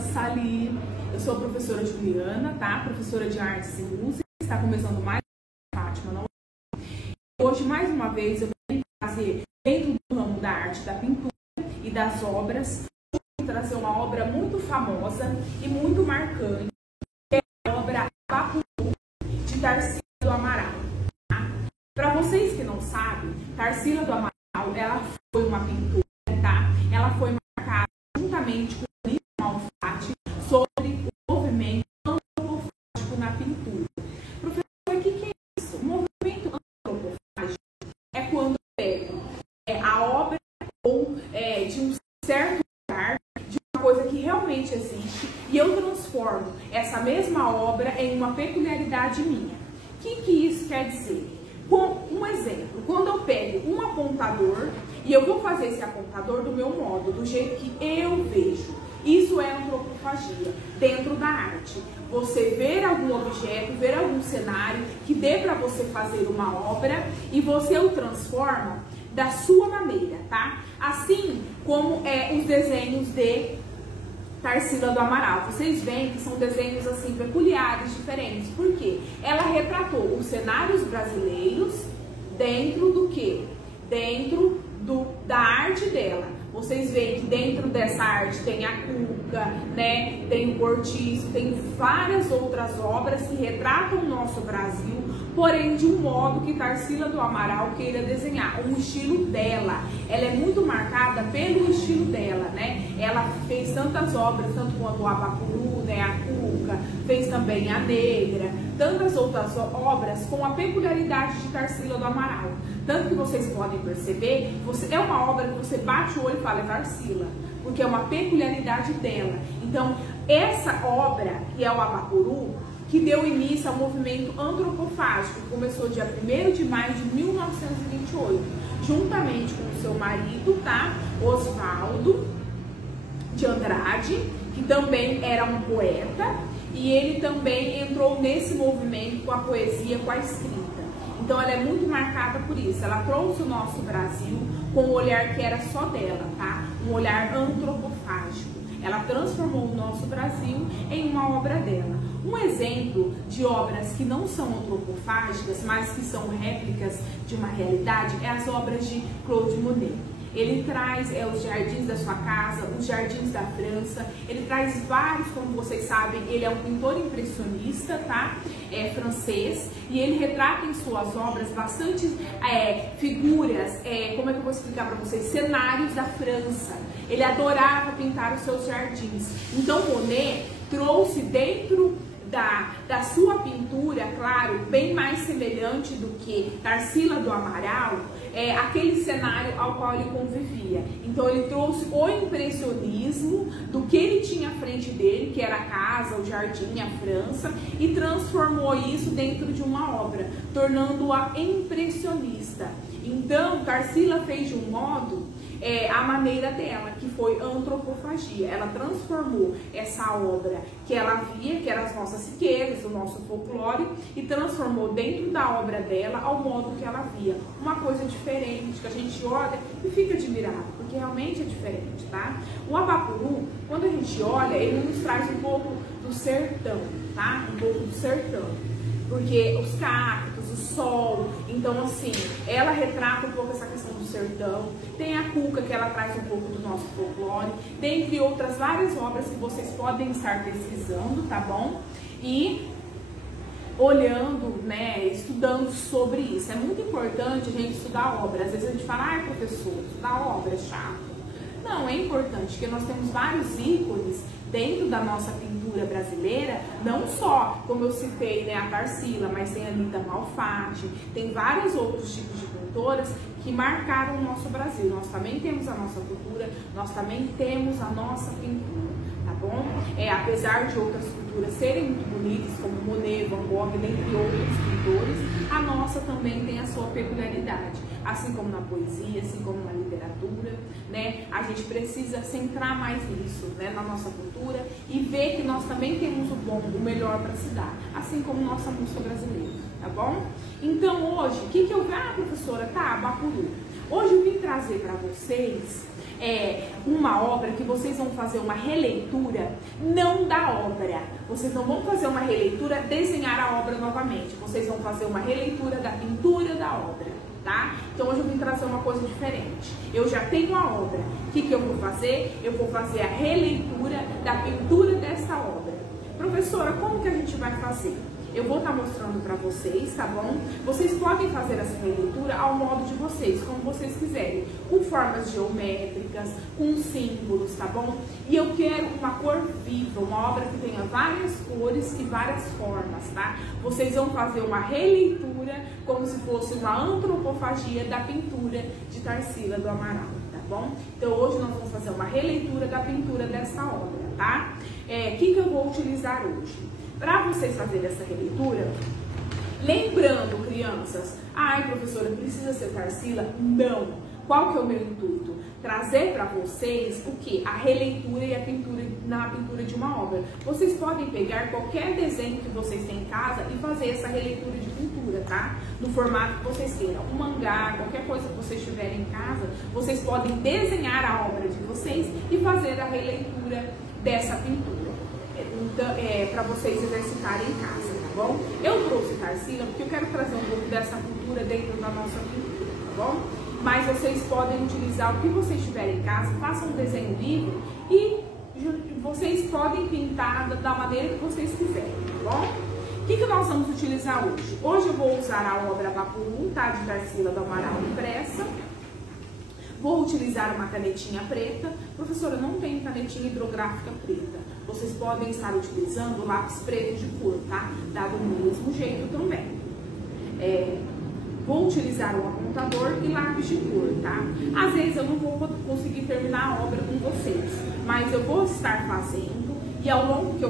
Sali, eu sou a professora Juliana, tá? Professora de Artes e Música, está começando mais Fátima, não é? Hoje, mais uma vez, eu venho trazer, dentro do ramo da arte, da pintura e das obras, eu vou trazer uma obra muito famosa e muito marcante, que é a obra Abapuru, de Tarsila do Amaral. Tá? Para vocês que não sabem, Tarsila do Amaral, ela foi uma pintora, tá? Ela foi marcada juntamente com Malfatti sobre o movimento antropofágico na pintura. Professor, o que é isso? O movimento antropofágico é quando eu pego a obra ou de um certo lugar, de uma coisa que realmente existe, e eu transformo essa mesma obra em uma peculiaridade minha. O que isso quer dizer? Um exemplo, quando eu pego um apontador e eu vou fazer esse apontador do meu modo, do jeito que eu vejo. Isso é antropofagia dentro da arte. Você ver algum objeto, ver algum cenário que dê para você fazer uma obra e você o transforma da sua maneira, tá? Assim como os desenhos de Tarsila do Amaral. Vocês veem que são desenhos assim peculiares, diferentes. Por quê? Ela retratou os cenários brasileiros dentro do quê? Dentro da arte dela. Vocês veem que dentro dessa arte tem a cuca, né? Tem o cortiço, tem várias outras obras que retratam o nosso Brasil, porém de um modo que Tarsila do Amaral queira desenhar, um estilo dela. Ela é muito marcada pelo estilo dela, né? Ela fez tantas obras, tanto quanto o Abapuru, né? A cuca, fez também a Negra, tantas outras obras com a peculiaridade de Tarsila do Amaral. Tanto que vocês podem perceber, é uma obra que você bate o olho e fala, é Tarsila, porque é uma peculiaridade dela. Então, essa obra, que é o Abapuru, que deu início ao movimento antropofágico, que começou dia 1º de maio de 1928, juntamente com o seu marido, tá? Oswaldo de Andrade, que também era um poeta, e ele também entrou nesse movimento com a poesia, com a escrita. Então ela é muito marcada por isso. Ela trouxe o nosso Brasil com um olhar que era só dela, tá? Um olhar antropofágico. Ela transformou o nosso Brasil em uma obra dela. Um exemplo de obras que não são antropofágicas, mas que são réplicas de uma realidade, é as obras de Claude Monet. Ele traz os jardins da sua casa, os jardins da França, ele traz vários, como vocês sabem, ele é um pintor impressionista, tá? É francês, e ele retrata em suas obras bastante figuras, como é que eu vou explicar para vocês? Cenários da França. Ele adorava pintar os seus jardins. Então Monet trouxe dentro da sua pintura, claro, bem mais semelhante do que Tarsila do Amaral, aquele cenário ao qual ele convivia. Então ele trouxe o impressionismo do que ele tinha à frente dele, que era a casa, o jardim, a França, e transformou isso dentro de uma obra, tornando-a impressionista. Então Tarsila fez de um modo a maneira dela, que foi a antropofagia. Ela transformou essa obra que ela via, que eram as nossas riquezas, o nosso folclore, e transformou dentro da obra dela ao modo que ela via. Uma coisa diferente, que a gente olha e fica admirado, porque realmente é diferente, tá? O Abapuru, quando a gente olha, ele nos traz um pouco do sertão, tá? Um pouco do sertão. Porque os cactos, o sol, então assim, ela retrata um pouco essa questão do sertão. Tem a cuca, que ela traz um pouco do nosso folclore, dentre outras várias obras que vocês podem estar pesquisando, tá bom? E olhando, né, estudando sobre isso. É muito importante a gente estudar obra. Às vezes a gente fala, ai professor, estudar obra é chato. Não, é importante, porque nós temos vários ícones dentro da nossa pintura brasileira, não só, como eu citei, né, a Tarsila, mas tem a Anita Malfatti, tem vários outros tipos de pintoras que marcaram o nosso Brasil. Nós também temos a nossa cultura, nós também temos a nossa pintura, tá bom? Apesar de outras culturas serem muito bonitas, como Monet, Van Gogh, dentre outros pintores, a nossa também tem a sua peculiaridade. Assim como na poesia, assim como na literatura, né? A gente precisa centrar mais nisso, né? Na nossa cultura, e ver que nós também temos o bom, o melhor para se dar, assim como nossa música brasileira, tá bom? Então hoje, o que eu... Ah, professora, tá, Bapuru. Hoje eu vim trazer para vocês uma obra que vocês vão fazer uma releitura, não da obra. Vocês não vão fazer uma releitura, desenhar a obra novamente. Vocês vão fazer uma releitura da pintura da obra, tá? Então hoje eu vim trazer uma coisa diferente. Eu já tenho a obra. O que eu vou fazer? Eu vou fazer a releitura da pintura dessa obra. Professora, como que a gente vai fazer? Eu vou estar mostrando para vocês, tá bom? Vocês podem fazer essa releitura ao modo de vocês, como vocês quiserem, com formas geométricas, com símbolos, tá bom? E eu quero uma cor viva, uma obra que tenha várias cores e várias formas, tá? Vocês vão fazer uma releitura como se fosse uma antropofagia da pintura de Tarsila do Amaral, tá bom? Então hoje nós vamos fazer uma releitura da pintura dessa obra, tá? O que eu vou utilizar hoje? Para vocês fazerem essa releitura, lembrando, crianças, ai, professora, precisa ser Tarsila? Não. Qual que é o meu intuito? Trazer para vocês o que? A releitura e a pintura na pintura de uma obra. Vocês podem pegar qualquer desenho que vocês têm em casa e fazer essa releitura de pintura, tá? No formato que vocês queiram. Um mangá, qualquer coisa que vocês tiverem em casa, vocês podem desenhar a obra de vocês e fazer a releitura dessa pintura. Para vocês exercitarem em casa, tá bom? Eu trouxe Tarsila porque eu quero trazer um pouco dessa cultura dentro da nossa pintura, tá bom? Mas vocês podem utilizar o que vocês tiverem em casa, façam um desenho livre e vocês podem pintar da maneira que vocês quiserem, tá bom? O que nós vamos utilizar hoje? Hoje eu vou usar a obra Bapuru, tá? De Tarsila do Amaral impressa. Vou utilizar uma canetinha preta. Professora, não tem canetinha hidrográfica preta. Vocês podem estar utilizando lápis preto de cor, tá? Dá do mesmo jeito também. Vou utilizar um apontador e lápis de cor, tá? Às vezes eu não vou conseguir terminar a obra com vocês, mas eu vou estar fazendo e ao longo que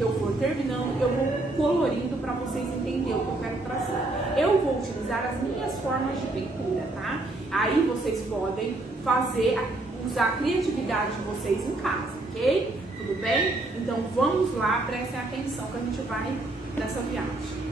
eu for terminando, eu vou colorindo para vocês entenderem o que eu quero trazer. Eu vou utilizar as minhas formas de pintura, tá? Aí vocês podem usar a criatividade de vocês em casa, ok? Tudo bem? Então vamos lá, prestem atenção que a gente vai nessa viagem.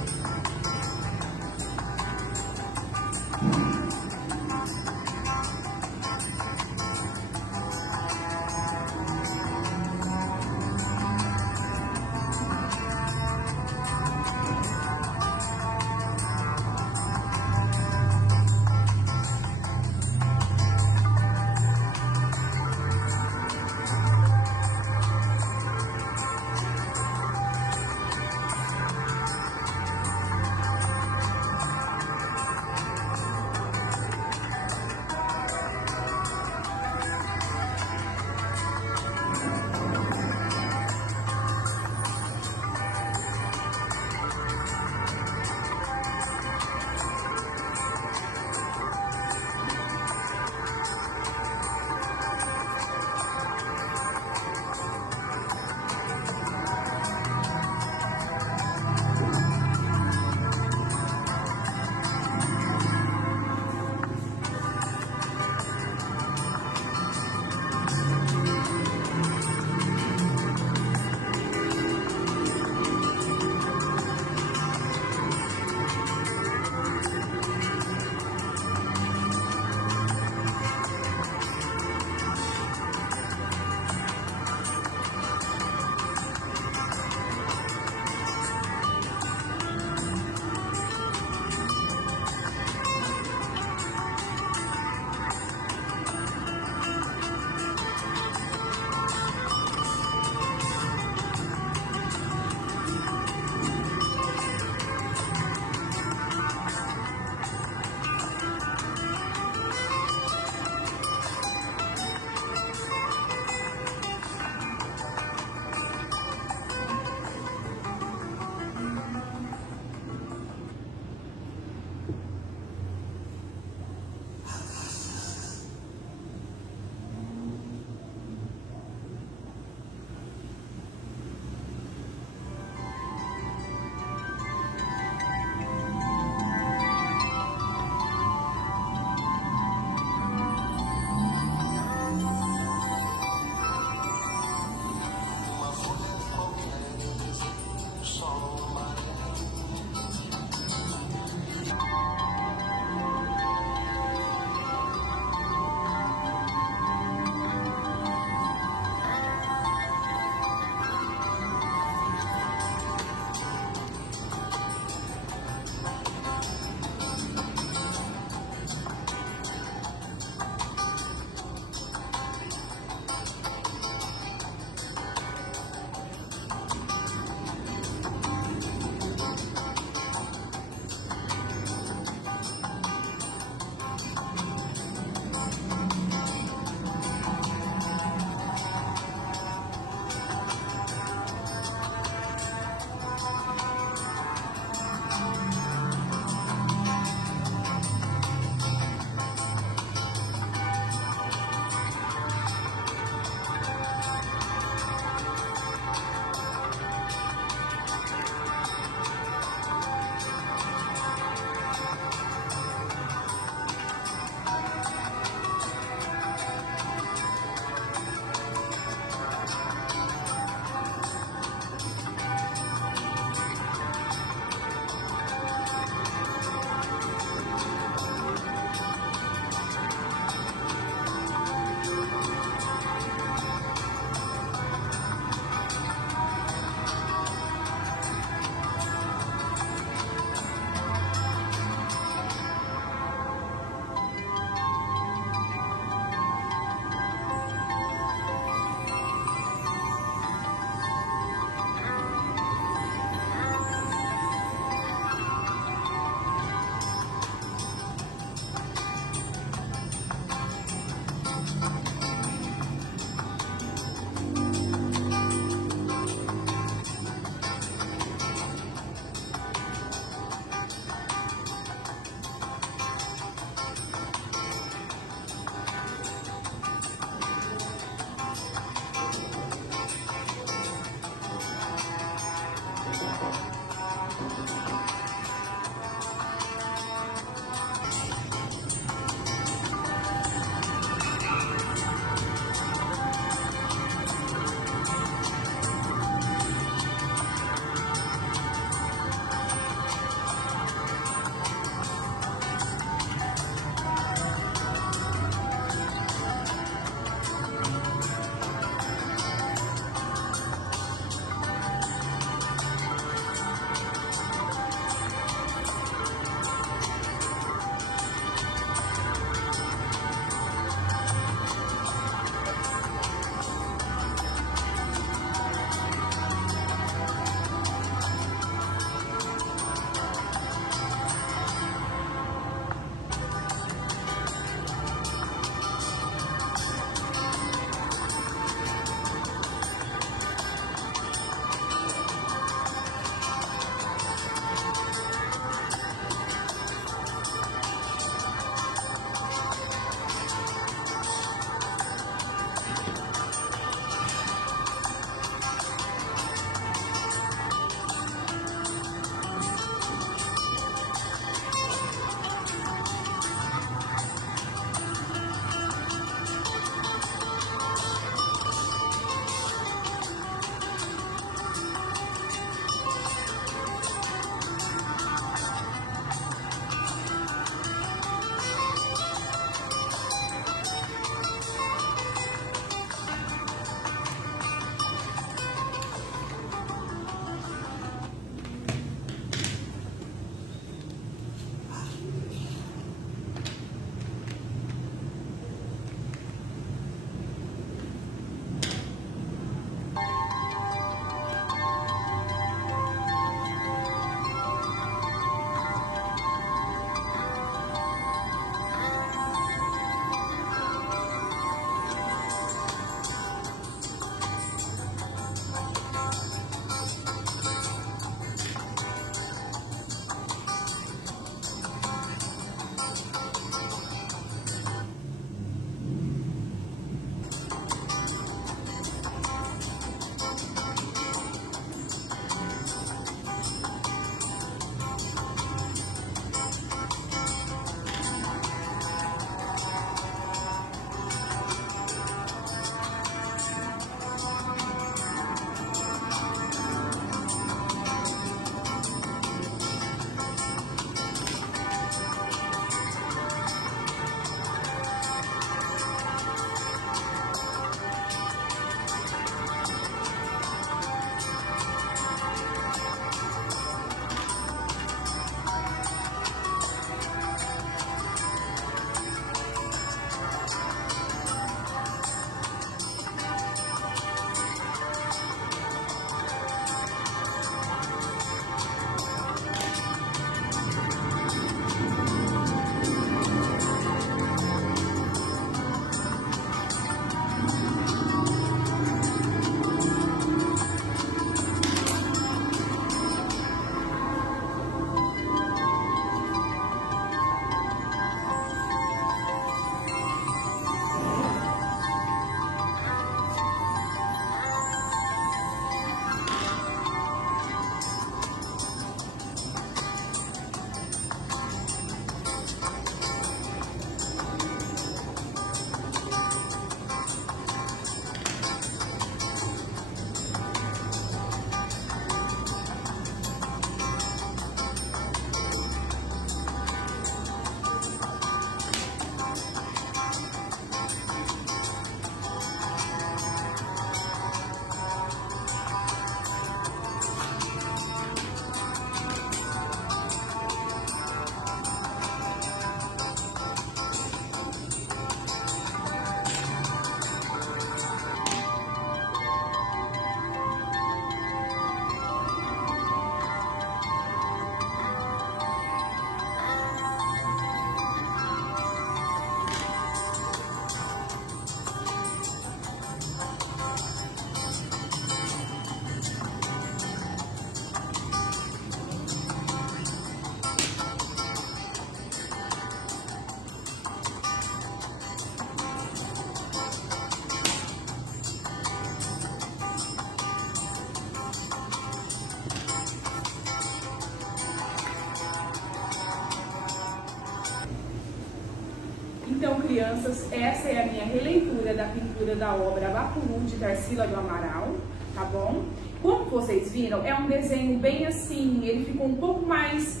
Então, crianças, essa é a minha releitura da pintura da obra Bapuru, de Tarsila do Amaral, tá bom? Como vocês viram, é um desenho bem assim, ele ficou um pouco mais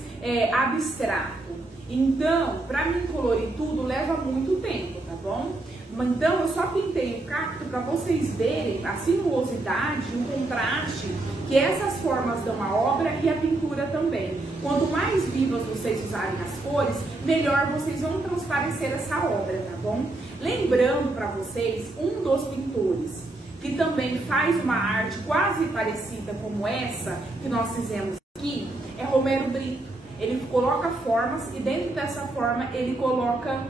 abstrato. Então, para mim colorir tudo leva muito tempo, tá bom? Então, eu só pintei o cacto para vocês verem a sinuosidade, o contraste que essas formas dão à obra e a pintura também. Quanto mais vivas vocês usarem as cores, melhor vocês vão transparecer essa obra, tá bom? Lembrando para vocês, um dos pintores que também faz uma arte quase parecida como essa que nós fizemos aqui, é Romero Brito. Ele coloca formas e dentro dessa forma ele coloca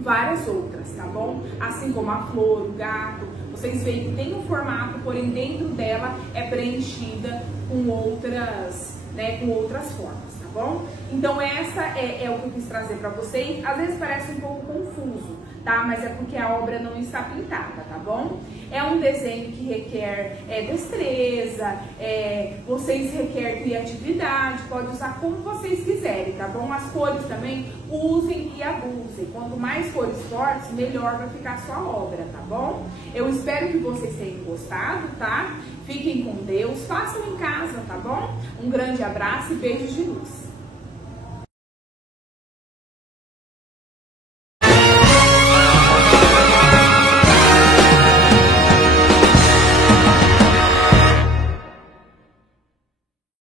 várias outras, tá bom? Assim como a flor, o gato, vocês veem que tem um formato, porém dentro dela é preenchida com outras, com outras formas, tá bom? Então essa é o que eu quis trazer para vocês. Às vezes parece um pouco confuso, tá? Mas é porque a obra não está pintada, tá bom? É um desenho que requer destreza, vocês requer criatividade, pode usar como vocês quiserem, tá bom? As cores também, usem e abusem. Quanto mais cores fortes, melhor vai ficar a sua obra, tá bom? Eu espero que vocês tenham gostado, tá? Fiquem com Deus, façam em casa, tá bom? Um grande abraço e beijos de luz.